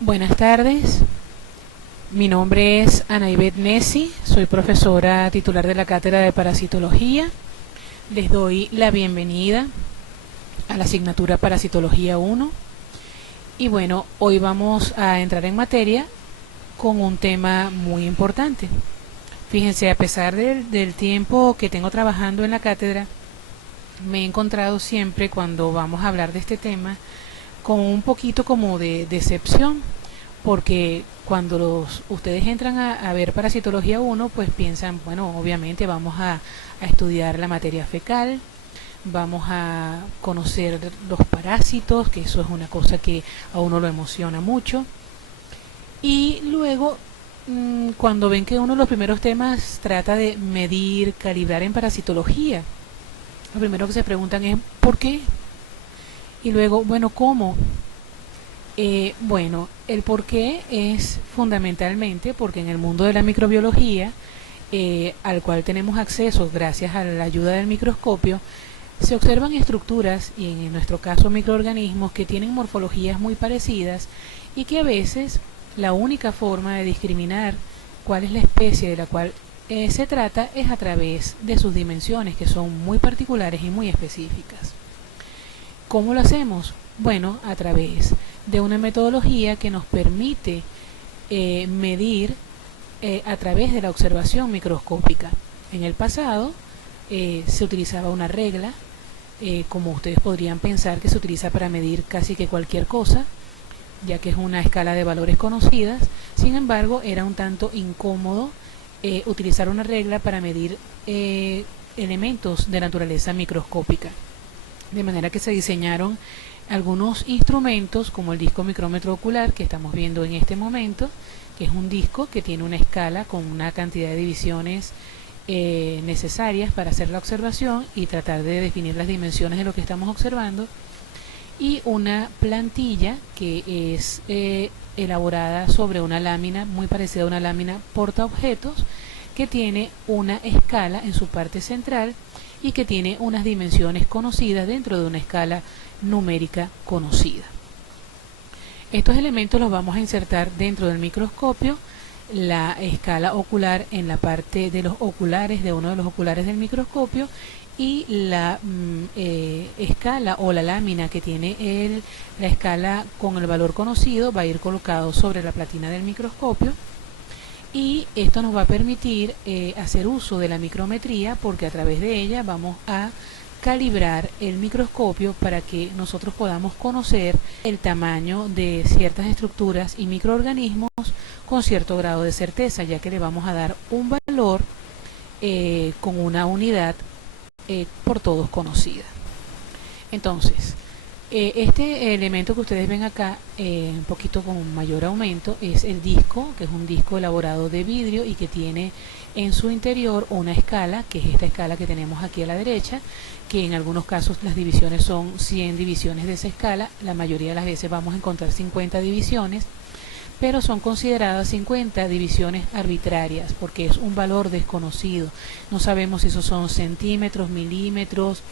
Buenas tardes, mi nombre es Anaibet Nessi, soy profesora titular de la Cátedra de Parasitología. Les doy la bienvenida a la asignatura Parasitología 1 y bueno, hoy vamos a entrar en materia con un tema muy importante. Fíjense, a pesar del tiempo que tengo trabajando en la cátedra, me he encontrado siempre cuando vamos a hablar de este tema con un poquito como de decepción, porque cuando ustedes entran a ver Parasitología 1, pues piensan, bueno, obviamente vamos a estudiar la materia fecal, vamos a conocer los parásitos, que eso es una cosa que a uno lo emociona mucho, y luego cuando ven que uno de los primeros temas trata de medir, calibrar en parasitología, lo primero que se preguntan es ¿por qué? Y luego, bueno, ¿cómo? Bueno, el por qué es fundamentalmente porque en el mundo de la microbiología, al cual tenemos acceso gracias a la ayuda del microscopio, se observan estructuras, y en nuestro caso microorganismos, que tienen morfologías muy parecidas y que a veces la única forma de discriminar cuál es la especie de la cual se trata es a través de sus dimensiones, que son muy particulares y muy específicas. ¿Cómo lo hacemos? Bueno, a través de una metodología que nos permite medir a través de la observación microscópica. En el pasado se utilizaba una regla, como ustedes podrían pensar que se utiliza para medir casi que cualquier cosa, ya que es una escala de valores conocidas. Sin embargo, era un tanto incómodo utilizar una regla para medir elementos de naturaleza microscópica. De manera que se diseñaron algunos instrumentos como el disco micrómetro ocular que estamos viendo en este momento, que es un disco que tiene una escala con una cantidad de divisiones necesarias para hacer la observación y tratar de definir las dimensiones de lo que estamos observando, y una plantilla que es elaborada sobre una lámina muy parecida a una lámina portaobjetos, que tiene una escala en su parte central y que tiene unas dimensiones conocidas dentro de una escala numérica conocida. Estos elementos los vamos a insertar dentro del microscopio, la escala ocular en la parte de los oculares, de uno de los oculares del microscopio, y la escala o la lámina que tiene la escala con el valor conocido va a ir colocado sobre la platina del microscopio. Y esto nos va a permitir hacer uso de la micrometría, porque a través de ella vamos a calibrar el microscopio para que nosotros podamos conocer el tamaño de ciertas estructuras y microorganismos con cierto grado de certeza, ya que le vamos a dar un valor con una unidad por todos conocida. Entonces, este elemento que ustedes ven acá, un poquito con mayor aumento, es el disco, que es un disco elaborado de vidrio y que tiene en su interior una escala, que es esta escala que tenemos aquí a la derecha, que en algunos casos las divisiones son 100 divisiones de esa escala. La mayoría de las veces vamos a encontrar 50 divisiones, pero son consideradas 50 divisiones arbitrarias porque es un valor desconocido. No sabemos si esos son centímetros, milímetros.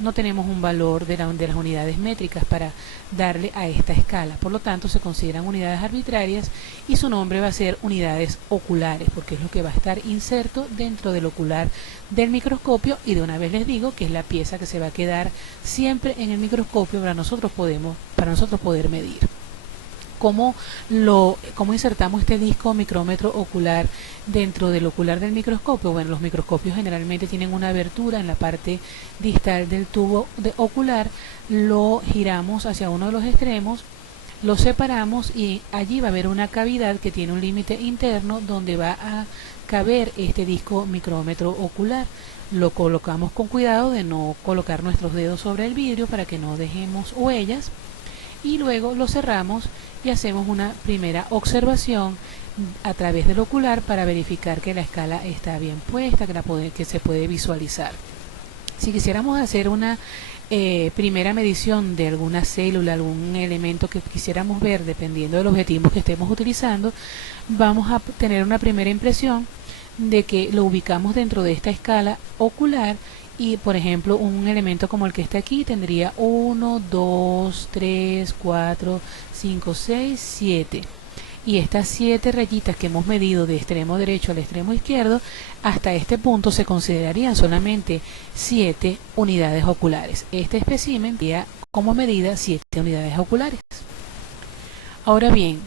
No tenemos un valor de las unidades métricas para darle a esta escala. Por lo tanto, se consideran unidades arbitrarias y su nombre va a ser unidades oculares, porque es lo que va a estar inserto dentro del ocular del microscopio, y de una vez les digo que es la pieza que se va a quedar siempre en el microscopio para nosotros poder medir. ¿Cómo insertamos este disco micrómetro ocular dentro del ocular del microscopio? Bueno, los microscopios generalmente tienen una abertura en la parte distal del tubo ocular, lo giramos hacia uno de los extremos, lo separamos y allí va a haber una cavidad que tiene un límite interno donde va a caber este disco micrómetro ocular. Lo colocamos con cuidado de no colocar nuestros dedos sobre el vidrio para que no dejemos huellas, y luego lo cerramos y hacemos una primera observación a través del ocular para verificar que la escala está bien puesta, que se puede visualizar. Si quisiéramos hacer una primera medición de alguna célula, algún elemento que quisiéramos ver, dependiendo del objetivo que estemos utilizando, vamos a tener una primera impresión de que lo ubicamos dentro de esta escala ocular Y por ejemplo, un elemento como el que está aquí tendría 1, 2, 3, 4, 5, 6, 7. Y estas 7 rayitas que hemos medido de extremo derecho al extremo izquierdo, hasta este punto se considerarían solamente 7 unidades oculares. Este espécimen tendría como medida 7 unidades oculares. Ahora bien,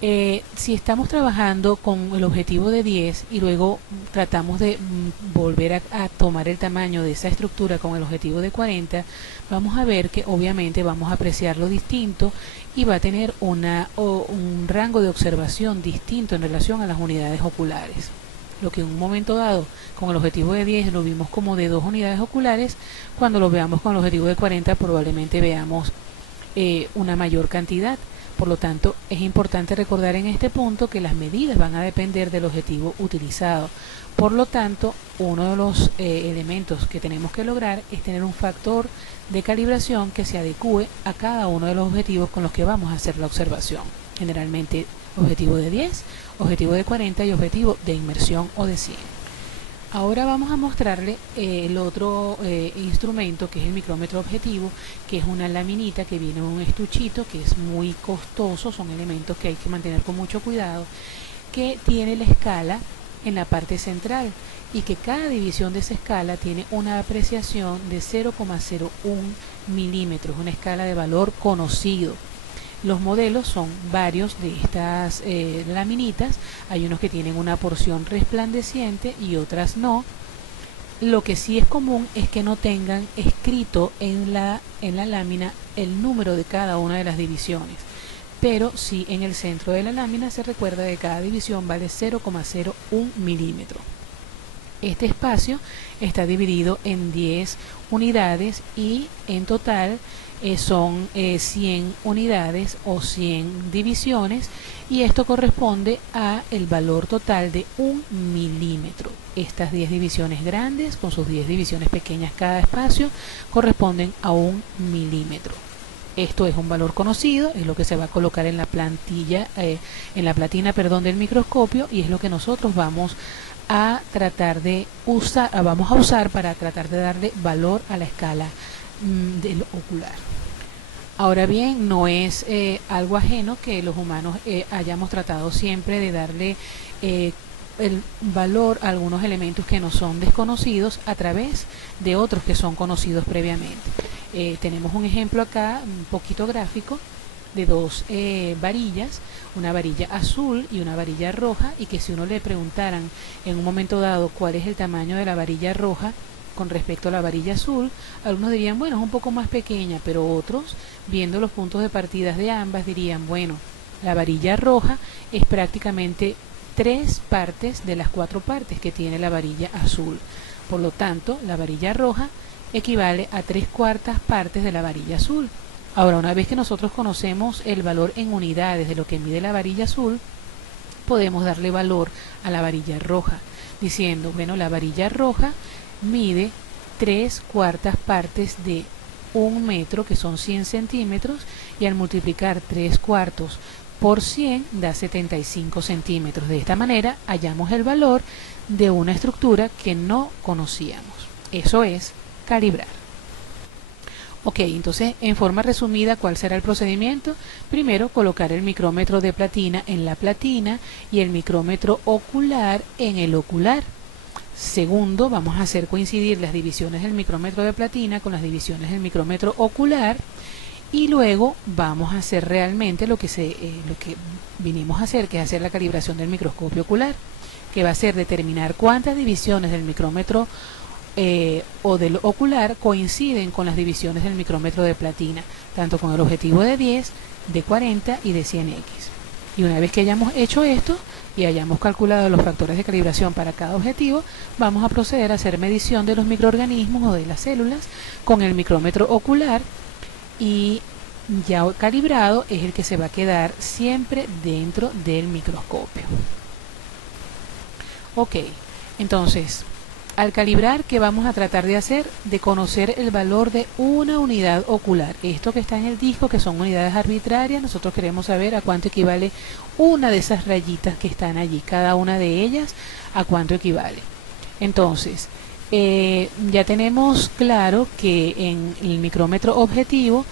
si estamos trabajando con el objetivo de 10 y luego tratamos de volver a tomar el tamaño de esa estructura con el objetivo de 40, vamos a ver que obviamente vamos a apreciarlo distinto y va a tener un rango de observación distinto en relación a las unidades oculares. Lo que en un momento dado con el objetivo de 10 lo vimos como de 2 unidades oculares, cuando lo veamos con el objetivo de 40 probablemente veamos una mayor cantidad. Por lo tanto, es importante recordar en este punto que las medidas van a depender del objetivo utilizado. Por lo tanto, uno de los elementos que tenemos que lograr es tener un factor de calibración que se adecue a cada uno de los objetivos con los que vamos a hacer la observación. Generalmente, objetivo de 10, objetivo de 40 y objetivo de inmersión o de 100. Ahora vamos a mostrarle el otro instrumento, que es el micrómetro objetivo, que es una laminita que viene en un estuchito, que es muy costoso, son elementos que hay que mantener con mucho cuidado, que tiene la escala en la parte central y que cada división de esa escala tiene una apreciación de 0,01 milímetros, una escala de valor conocido. Los modelos son varios de estas laminitas, hay unos que tienen una porción resplandeciente y otras no. Lo que sí es común es que no tengan escrito en la lámina el número de cada una de las divisiones, pero sí en el centro de la lámina se recuerda que cada división vale 0,01 milímetro. Este espacio está dividido en 10 unidades y en total son 100 unidades o 100 divisiones, y esto corresponde a el valor total de 1 milímetro. Estas 10 divisiones grandes con sus 10 divisiones pequeñas cada espacio corresponden a 1 milímetro. Esto es un valor conocido, es lo que se va a colocar en la plantilla, en la platina, del microscopio, y es lo que nosotros vamos a tratar de usar, para tratar de darle valor a la escala del ocular. Ahora bien, no es algo ajeno que los humanos hayamos tratado siempre de darle el valor a algunos elementos que no son desconocidos a través de otros que son conocidos previamente. Tenemos un ejemplo acá, un poquito gráfico, de dos varillas, una varilla azul y una varilla roja, y que si uno le preguntaran en un momento dado cuál es el tamaño de la varilla roja con respecto a la varilla azul, algunos dirían, bueno, es un poco más pequeña, pero otros, viendo los puntos de partida de ambas, dirían, bueno, la varilla roja es prácticamente 3 partes de las 4 partes que tiene la varilla azul. Por lo tanto, la varilla roja equivale a 3/4 partes de la varilla azul. Ahora, una vez que nosotros conocemos el valor en unidades de lo que mide la varilla azul, podemos darle valor a la varilla roja, diciendo, bueno, la varilla roja mide 3/4 partes de 1 metro, que son 100 centímetros, y al multiplicar 3/4 por 100 da 75 centímetros. De esta manera hallamos el valor de una estructura que no conocíamos. Eso es calibrar. Ok, entonces en forma resumida, ¿cuál será el procedimiento? Primero, colocar el micrómetro de platina en la platina y el micrómetro ocular en el ocular. Segundo, vamos a hacer coincidir las divisiones del micrómetro de platina con las divisiones del micrómetro ocular, y luego vamos a hacer realmente lo que vinimos a hacer, que es hacer la calibración del microscopio ocular, que va a ser determinar cuántas divisiones del micrómetro o del ocular coinciden con las divisiones del micrómetro de platina, tanto con el objetivo de 10, de 40 y de 100x. Y una vez que hayamos hecho esto y hayamos calculado los factores de calibración para cada objetivo, vamos a proceder a hacer medición de los microorganismos o de las células con el micrómetro ocular, y ya calibrado es el que se va a quedar siempre dentro del microscopio. Ok, entonces, al calibrar, ¿qué vamos a tratar de hacer? De conocer el valor de una unidad ocular. Esto que está en el disco, que son unidades arbitrarias, nosotros queremos saber a cuánto equivale una de esas rayitas que están allí, cada una de ellas a cuánto equivale. Entonces, Ya tenemos claro que en el micrómetro objetivo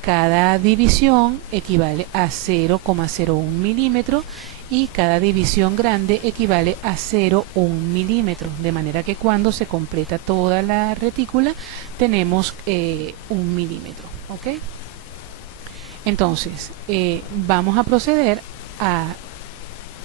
cada división equivale a 0,01 milímetros y cada división grande equivale a 0,1 milímetro, de manera que cuando se completa toda la retícula tenemos 1 milímetro. ¿Ok? Entonces, vamos a proceder a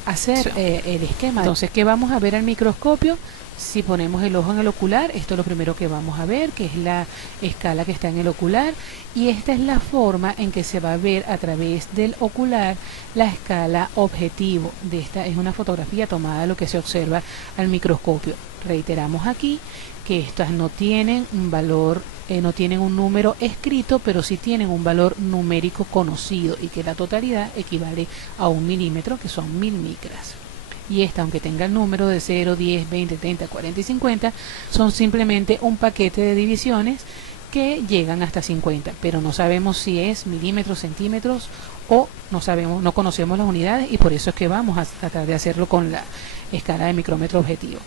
hacer el esquema. Entonces, ¿qué vamos a ver al microscopio? Si ponemos el ojo en el ocular, esto es lo primero que vamos a ver, que es la escala que está en el ocular, y esta es la forma en que se va a ver a través del ocular la escala objetivo. Esta es una fotografía tomada de lo que se observa al microscopio. Reiteramos aquí que estas no tienen un valor, no tienen un número escrito, pero sí tienen un valor numérico conocido, y que la totalidad equivale a 1 milímetro, que son 1000 micras. Y esta, aunque tenga el número de 0, 10, 20, 30, 40 y 50, son simplemente un paquete de divisiones que llegan hasta 50, pero no sabemos si es milímetros, centímetros, o no conocemos las unidades, y por eso es que vamos a tratar de hacerlo con la escala de micrómetro objetivo.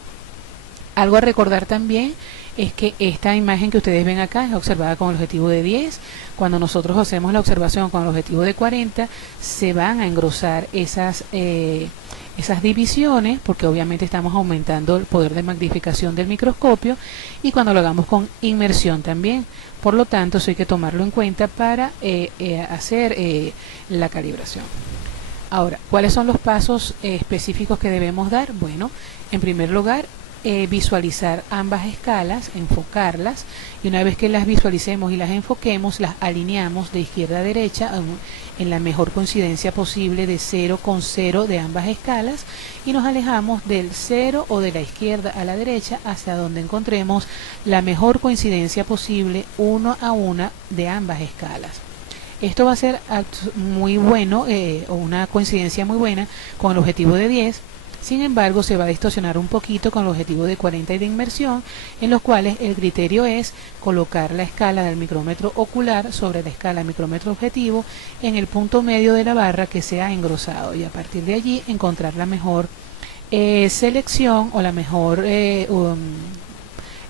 Algo a recordar también es que esta imagen que ustedes ven acá es observada con el objetivo de 10. Cuando nosotros hacemos la observación con el objetivo de 40, se van a engrosar esas divisiones, porque obviamente estamos aumentando el poder de magnificación del microscopio, y cuando lo hagamos con inmersión también. Por lo tanto, eso hay que tomarlo en cuenta para hacer la calibración. Ahora, ¿cuáles son los pasos específicos que debemos dar? Bueno, en primer lugar, visualizar ambas escalas, enfocarlas, y una vez que las visualicemos y las enfoquemos, las alineamos de izquierda a derecha en la mejor coincidencia posible de 0 con 0 de ambas escalas, y nos alejamos del 0 o de la izquierda a la derecha hacia donde encontremos la mejor coincidencia posible 1 a 1 de ambas escalas. Esto va a ser muy bueno, o una coincidencia muy buena con el objetivo de 10. Sin embargo, se va a distorsionar un poquito con el objetivo de 40 y de inmersión, en los cuales el criterio es colocar la escala del micrómetro ocular sobre la escala del micrómetro objetivo en el punto medio de la barra que se ha engrosado, y a partir de allí encontrar la mejor selección o la mejor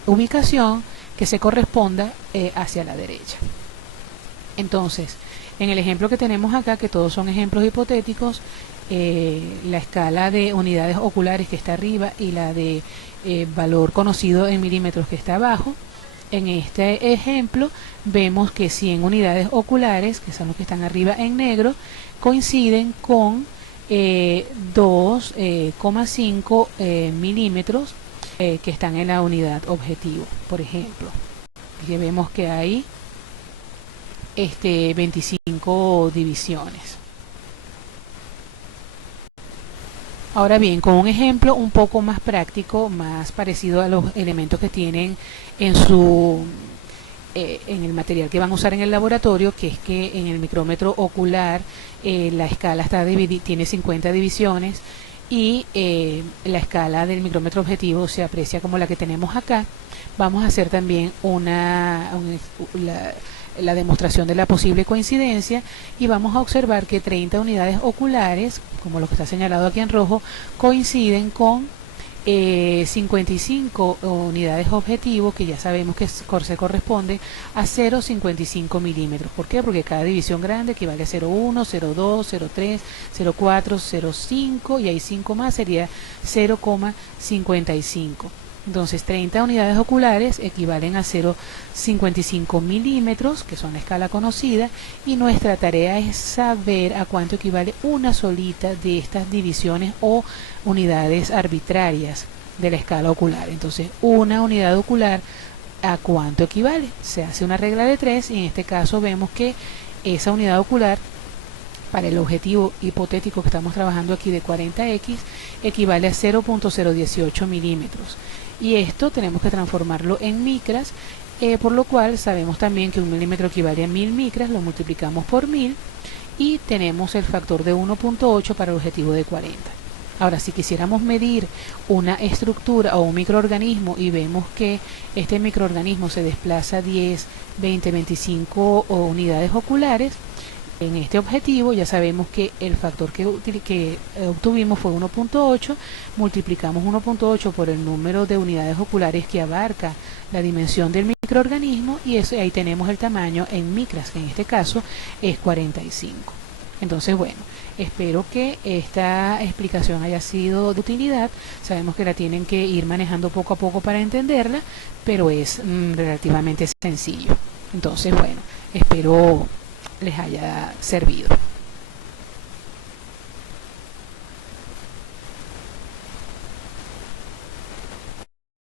ubicación que se corresponda hacia la derecha. Entonces, en el ejemplo que tenemos acá, que todos son ejemplos hipotéticos, la escala de unidades oculares que está arriba y la de valor conocido en milímetros que está abajo. En este ejemplo vemos que 100 unidades oculares, que son los que están arriba en negro, coinciden con 2,5 milímetros que están en la unidad objetivo, por ejemplo. Aquí vemos que hay 25 divisiones. Ahora bien, con un ejemplo un poco más práctico, más parecido a los elementos que tienen en el material que van a usar en el laboratorio, que es que en el micrómetro ocular la escala tiene 50 divisiones, y la escala del micrómetro objetivo se aprecia como la que tenemos acá. Vamos a hacer también la demostración de la posible coincidencia, y vamos a observar que 30 unidades oculares, como lo que está señalado aquí en rojo, coinciden con 55 unidades objetivo, que ya sabemos que se corresponde a 0,55 milímetros. ¿Por qué? Porque cada división grande equivale a 0,1, 0,2, 0,3, 0,4, 0,5, y hay 5 más, sería 0,55. Entonces 30 unidades oculares equivalen a 0,55 milímetros, que son la escala conocida, y nuestra tarea es saber a cuánto equivale una solita de estas divisiones o unidades arbitrarias de la escala ocular. Entonces, una unidad ocular, ¿a cuánto equivale? Se hace una regla de 3, y en este caso vemos que esa unidad ocular, para el objetivo hipotético que estamos trabajando aquí de 40x, equivale a 0,018 milímetros. Y esto tenemos que transformarlo en micras, por lo cual sabemos también que un milímetro equivale a 1000 micras, lo multiplicamos por 1000 y tenemos el factor de 1,8 para el objetivo de 40. Ahora, si quisiéramos medir una estructura o un microorganismo y vemos que este microorganismo se desplaza 10, 20, 25 unidades oculares, En este objetivo ya sabemos que el factor que obtuvimos fue 1.8, multiplicamos 1.8 por el número de unidades oculares que abarca la dimensión del microorganismo y eso, ahí tenemos el tamaño en micras, que en este caso es 45. Entonces, bueno, espero que esta explicación haya sido de utilidad. Sabemos que la tienen que ir manejando poco a poco para entenderla, pero es relativamente sencillo. Entonces, bueno, espero les haya servido.